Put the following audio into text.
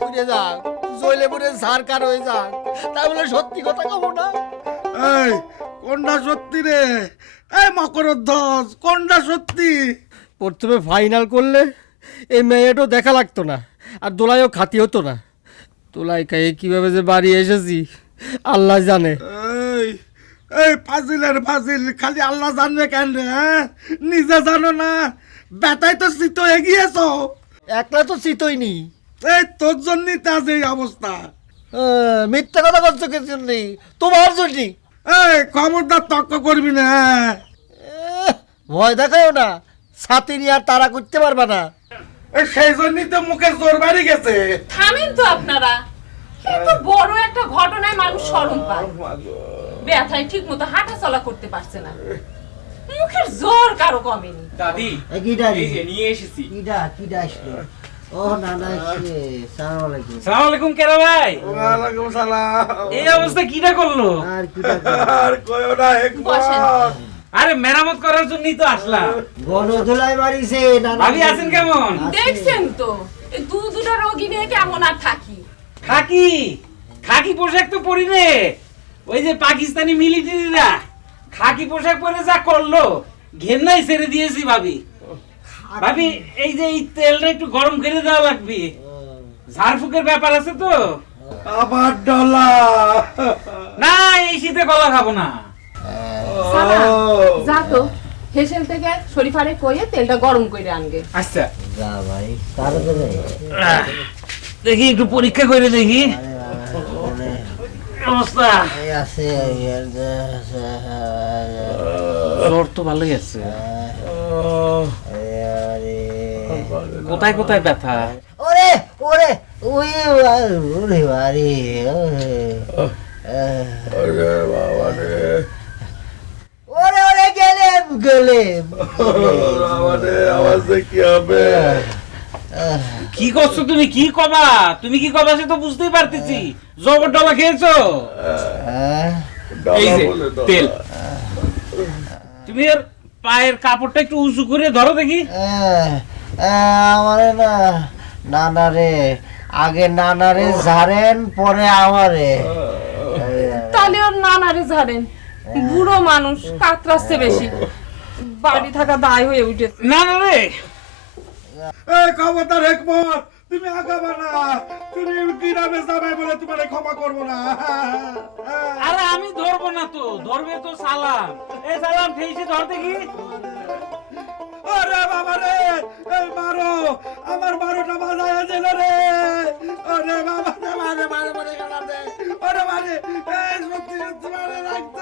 পুড়ে যাক, জ্বলে পুড়ে ঝাড়খার হয়ে যাক, তাই বলে সত্যি কথা কব না? এই কোনটা সত্যি রে? এই মকরধ্বজ, কোনটা সত্যি? প্রথমে ফাইনাল করলে এই মেয়েটাও দেখা লাগতো না, আর দোলাইও খাতি হতো না। দোলাই খাইয়ে কিভাবে যে বাড়ি এসেছি আল্লাহ জানে। এই এই ফাজিলের ফাজিল, খালি আল্লাহ জানবে কেন রে? হ্যাঁ, নিজে জানো না? বেটাই তো শীত হয়ে গিয়েছো। একলা তো চিতই নি। এই তোর জন্যই তো আজ এই অবস্থা। মিথ্যা কথা করছো কিছু জন্যই, তোমার জন্যই। এই খবরদার তর্ক করবি না। ভয় দেখাও না, ছাতি নিয়ে আর তারা করতে পারবা না। সেই জন্যই তো মুখে জোর বাড়ি গেছে। থামেন তো আপনারা, কিন্তু বড় একটা ঘটনায় মানুষ শরম পায়। ব্যথায় ঠিক মতো হাঁটা চলা করতে পারছে না, মুখের জোর কারো কমেনি। দাদি কিডা এই যে নিয়ে এসেছি। কিডা আসলো? ও নানা আসছে। সালাম আলাইকুম। সালাম আলাইকুম কেরা ভাই। ওয়ালাইকুম সালাম। এই অবস্থা কিটা করলো? আর কিডা? আর কইও না বসেন। একবার। আরে মেরামত করার জন্যই তো আসলাম। গণধোলাই মারিছে নানা। ভাবি আছেন কেমন? দেখছেন তো এই দুটা রোগী নিয়ে কেমন আর থাকি। খাকি খাকি পোশাক তো পরি রে। ওই যে পাকিস্তানি মিলিটারিরা খাকি পোশাক পরে যা করলো, ঘেন্নাই ছেড়ে দিয়েছি ভাবি। ভাবি এই যে এই তেলটা একটু গরম করে দেওয়া লাগবে, ঝাড়ফুঁকের ব্যাপার আছে তো। আবার ডলা। না এই শীতে কলা খাবো না। সালা, যা তো হেসেল থেকে শরীফারে কইয়ে তেলটা গরম করে আনবে। আচ্ছা যা ভাই, তাড়াতাড়ি। দেখি একটু পরীক্ষা করে দেখি অবস্থা। এই আছে জ্বর তো ভালোই আছে। কোথায় কোথায় ব্যথা? ওরে ওরে ওই ওরে বাড়ি আরে বাবা রে। ওরে ওরে গেলেম গেলেম। বাবা রে, আওয়াজ দিয়ে কি হবে? কি করছো তুমি? কি কবা? তুমি কি কবা সে তো বুঝতেই পারতেছি। জবর ডলা খেয়েছো? এই ডলা যে বলে ডলা। তেল। তুমি এর পায়ের কাপড়টা একটু উঁচু করে ধরো দেখি। আমারে না নানা রে, আগে নানা রে ঝাড়েন পরে আমারে। তাহলে ওর নানারে ঝাড়েন, বুড়ো মানুষ কাতরাচ্ছে বেশি, বাড়ি থাকা দায় হয়ে উঠেছে। না না রে, এই খবরদার হেকমত, তুমি আগাবা না। তুমি গ্রামে যাবে বলে তোমার ক্ষমা করবো না। আরে আমি ধরবো না তো, ধরবে তো সালাম। এই সালাম ঠেইছে ধর দেখি। আরে বাবা রে, এই মারো, আমার 12টা বাজায় দিল রে। আরে বাবা রে, মারে মারে মারে গেলাম রে। আরে মারে, এই সত্যি সত্যি মারে রাখতে।